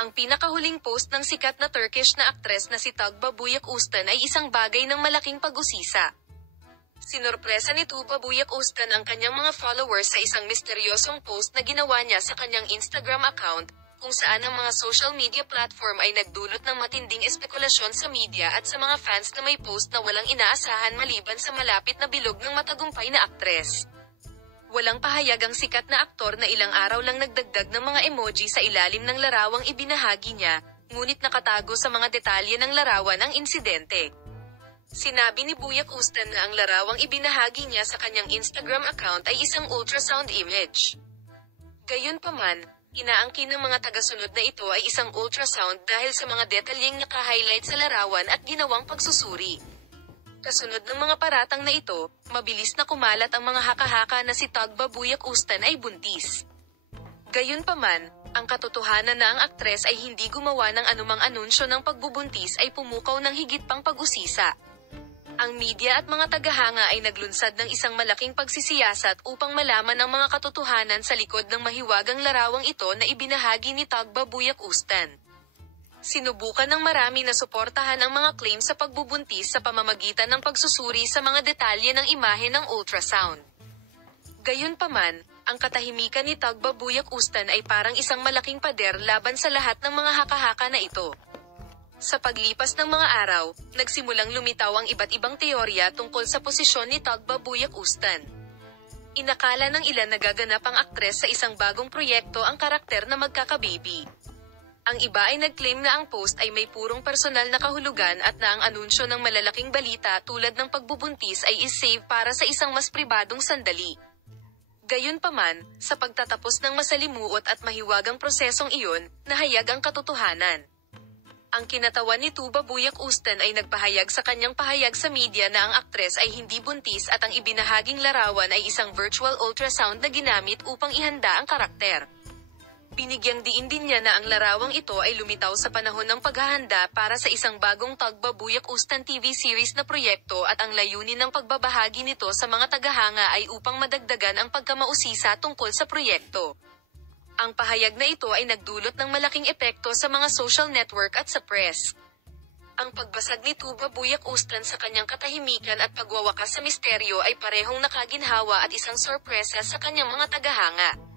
Ang pinakahuling post ng sikat na Turkish na aktres na si Tuğba Büyüküstün ay isang bagay ng malaking pag-usisa. Sinurpresa ni Tuğba Büyüküstün ang kanyang mga followers sa isang misteryosong post na ginawa niya sa kanyang Instagram account, kung saan ang mga social media platform ay nagdulot ng matinding espekulasyon sa media at sa mga fans na may post na walang inaasahan maliban sa malapit na bilog ng matagumpay na aktres. Walang pahayag ang sikat na aktor na ilang araw lang nagdagdag ng mga emoji sa ilalim ng larawang ibinahagi niya, ngunit nakatago sa mga detalye ng larawan ang insidente. Sinabi ni Büyüküstün na ang larawang ibinahagi niya sa kanyang Instagram account ay isang ultrasound image. Gayunpaman, inaangkin ng mga tagasunod na ito ay isang ultrasound dahil sa mga detalyeng naka-highlight sa larawan at ginawang pagsusuri. Kasunod ng mga paratang na ito, mabilis na kumalat ang mga haka-haka na si Tuğba Büyüküstün ay buntis. Gayunpaman, ang katotohanan na ang aktres ay hindi gumawa ng anumang anunsyo ng pagbubuntis ay pumukaw ng higit pang pag-usisa. Ang media at mga tagahanga ay naglunsad ng isang malaking pagsisiyasat upang malaman ang mga katotohanan sa likod ng mahiwagang larawang ito na ibinahagi ni Tuğba Büyüküstün. Sinubukan ng marami na suportahan ang mga claim sa pagbubuntis sa pamamagitan ng pagsusuri sa mga detalye ng imahe ng ultrasound. Gayunpaman, ang katahimikan ni Tuğba Büyüküstün ay parang isang malaking pader laban sa lahat ng mga haka-haka na ito. Sa paglipas ng mga araw, nagsimulang lumitaw ang iba't ibang teorya tungkol sa posisyon ni Tuğba Büyüküstün. Inakala ng ilan na gaganap ang aktres sa isang bagong proyekto ang karakter na magkakababy. Ang iba ay nag-claim na ang post ay may purong personal na kahulugan at na ang anunsyo ng malalaking balita tulad ng pagbubuntis ay is-save para sa isang mas pribadong sandali. Gayunpaman, sa pagtatapos ng masalimuot at mahiwagang prosesong iyon, nahayag ang katotohanan. Ang kinatawan ni Tuğba Büyüküstün ay nagpahayag sa kanyang pahayag sa media na ang aktres ay hindi buntis at ang ibinahaging larawan ay isang virtual ultrasound na ginamit upang ihanda ang karakter. Binigyang diin din niya na ang larawang ito ay lumitaw sa panahon ng paghahanda para sa isang bagong Tuğba Büyüküstün TV series na proyekto at ang layunin ng pagbabahagi nito sa mga tagahanga ay upang madagdagan ang pagkamausisa tungkol sa proyekto. Ang pahayag na ito ay nagdulot ng malaking epekto sa mga social network at sa press. Ang pagbasag ni Tuğba Büyüküstün sa kanyang katahimikan at pagwawakas sa misteryo ay parehong nakaginhawa at isang sorpresa sa kanyang mga tagahanga.